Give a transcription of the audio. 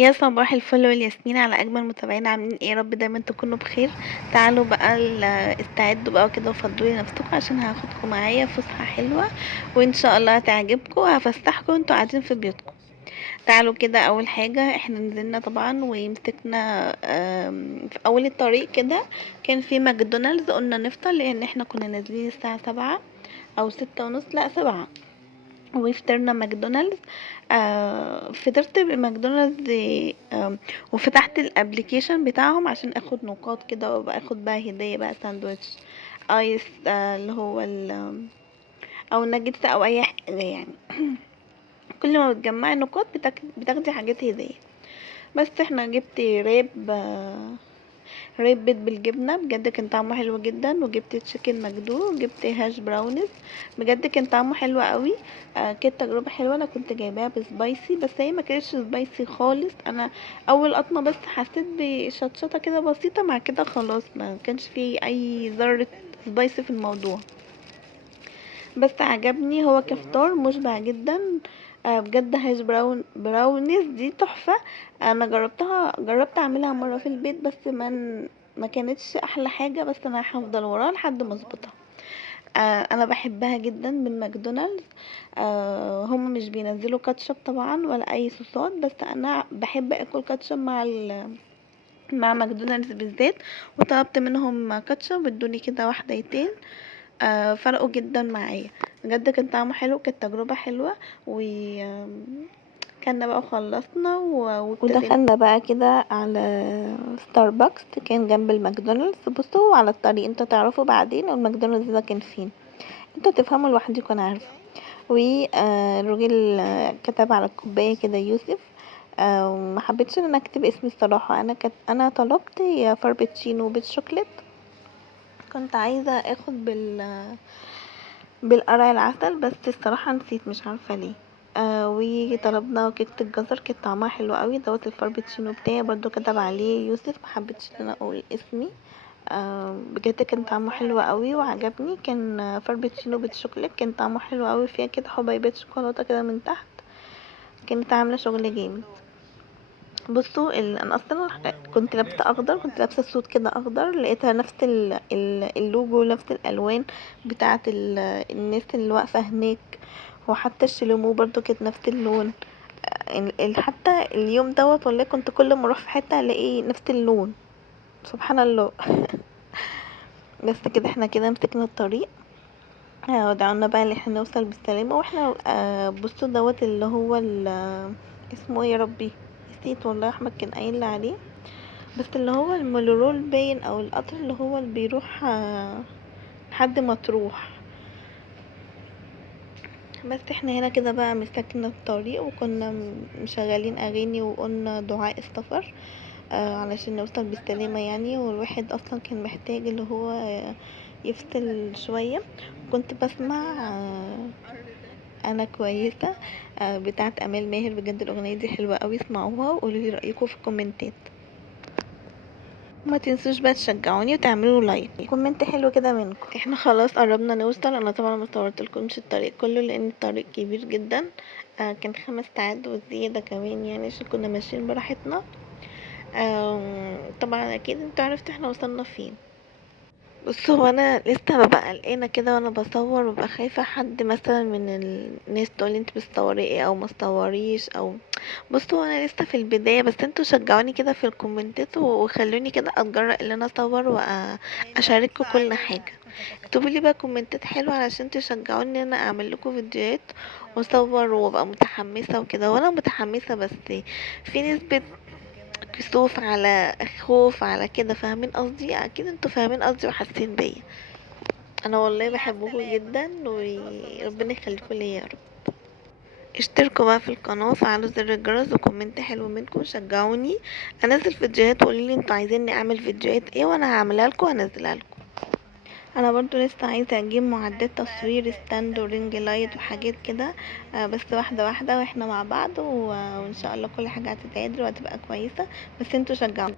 يا صباح الفل والياسمين على اجمل متابعين، عاملين ايه؟ يا رب دايما تكونوا بخير. تعالوا بقى استعدوا بقى كده وفضلوا نفسكم عشان هاخدكم معايا فسحه حلوه وان شاء الله هتعجبكم وهفسحكم وانتوا قاعدين في بيوتكم. تعالوا كده، اول حاجه احنا نزلنا طبعا ومسكنا في اول الطريق كده كان في ماكدونالدز، قلنا نفطر لان احنا كنا نازلين الساعه 7 او 6:30، لا 7، وفطرنا ماكدونالدز. فطرت بماكدونالدز. وفتحت الابليكيشن بتاعهم عشان اخد نقاط كده وابقى اخد بقى هدية بقى ساندوتش ايس، اللي هو او ناجتس او اي حاجة يعني. كل ما بتجمعي نقاط بتاخدي حاجات هدية. بس احنا جبت ريب بيت بالجبنه، بجد كان طعمه حلو جدا، وجبت تشيكن مجدو، وجبت هاش براونز، بجد كان طعمه حلو قوي. كانت تجربه حلوه. انا كنت جايباها بسبايسي بس هي ما كانتش سبايسي خالص. انا اول قطمه بس حسيت بشطشطه كده بسيطه، مع كده خلاص ما كانش فيه اي ذره سبايسي في الموضوع. بس عجبني، هو كفطار مشبع جدا. بجد هاش براونيز دي تحفة. انا جربت اعملها مرة في البيت بس ما كانتش احلى حاجة، بس انا هفضل وراها لحد ما اظبطها. انا بحبها جدا من ماكدونالدز. هم مش بينزلوا كاتشب طبعا ولا اي صوصات، بس انا بحب اكل كاتشب مع ماكدونالدز بالذات. وطلبت منهم كاتشب، ادوني كده واحدتين. فرقوا جدا معايا، بجد كان طعمه حلو، كانت تجربة حلوة. و كنا بقى خلصنا ودخلنا بقى كده على ستاربكس، كان جنب الماكدونالدز. بصوا على الطريق انتوا تعرفوا بعدين الماكدونالدز ده كان فين، انتوا تفهموا لوحدكم انا عارفه. والراجل كتب على الكوبايه كده يوسف. وما حبيتش ان انا اكتب اسمي الصراحه. انا طلبت يا فاربتشينو بالشوكليت. كنت عايزه اخد بالقرع العسل، بس الصراحه نسيت مش عارفه ليه. وطلبنا كيكه الجزر، كانت طعمها حلو قوي. دوت الفاربتشينو بتاعي برضو كتب عليه يوسف، ما حبيتش ان انا اقول اسمي. بجد كان طعمه حلو قوي وعجبني. كان فاربتشينو بالشوكولات، كان طعمه حلو قوي، فيها كده حبيبات شوكولاته كده من تحت، كانت عامله شغل جامد. بصوا انا اصلا كنت لابسه اخضر، كنت لابسه سوت كده اخضر، لقيتها نفس اللوجو، نفس الالوان بتاعه الناس اللي واقفه هناك. وحتى الشلمو برضو كانت نفس اللون. حتى اليوم دوت والله كنت كل ما اروح في حته الاقي نفس اللون، سبحان الله. بس كده احنا كده مسكنا الطريق. ودعونا بقى ان احنا نوصل بالسلامه. واحنا بصوا دوت اللي هو اسمه ايه يا ربي، نسيت والله. احمد كان قايل لي عليه، بس اللي هو المونورول باين، او القطر اللي هو اللي بيروح لحد ما تروح. بس احنا هنا كده بقى مسكنا الطريق، وكنا مشغلين اغاني وقلنا دعاء السفر علشان نوصل بالسلامة يعني. والواحد اصلا كان محتاج اللي هو يفصل شوية. كنت بسمع انا كويسة بتاعت امال ماهر، بجد الاغنية دي حلوة قوي، اسمعوها وقولوا لي رأيكم في الكومنتات. ما تنسوش بقى تشجعوني وتعملوا لايك كومنت حلو كده منكم. احنا خلاص قربنا نوصل. انا طبعا ما صورتلكمش الطريق كله لان الطريق كبير جدا. كان 5 ساعات وزيادة كمان يعني، عشان كنا ماشيين براحتنا. طبعا اكيد انتوا عرفتوا احنا وصلنا فين. بص، هو انا لسه ببقى قلقانه كده وانا بصور، وببقى خايفه حد مثلا من الناس تقولي انت بتصوري ايه او ما تصوريش او. بصوا انا لسه في البدايه، بس انتوا شجعوني كده في الكومنتات وخلوني كده اتجرأ ان انا اصور واشارككم كل حاجه. اكتبوا لي بقى كومنتات حلوه علشان تشجعوني ان انا اعمل لكم فيديوهات واصور وابقى متحمسه وكده. وانا متحمسه بس في نسبه كسوف على خوف على كده، فاهمين قصدي؟ اكيد انتوا فاهمين قصدي وحاسين بيا. انا والله بحبكم جدا وربنا يخليكم ليا يا رب. اشتركوا بقى في القناه وفعلوا زر الجرس وكومنت حلو منكم، شجعوني انزل فيديوهات. وقولوا لي انتوا عايزيني اعمل فيديوهات ايه وانا هعملها لكم وانزلها لكم. انا برضو لسه عايزه اجيب معدات تصوير، ستاند ورينج لايت وحاجات كده. بس واحده واحده واحنا مع بعض وان شاء الله كل حاجه هتتعدل وهتبقى كويسه. بس انتوا شجعوني.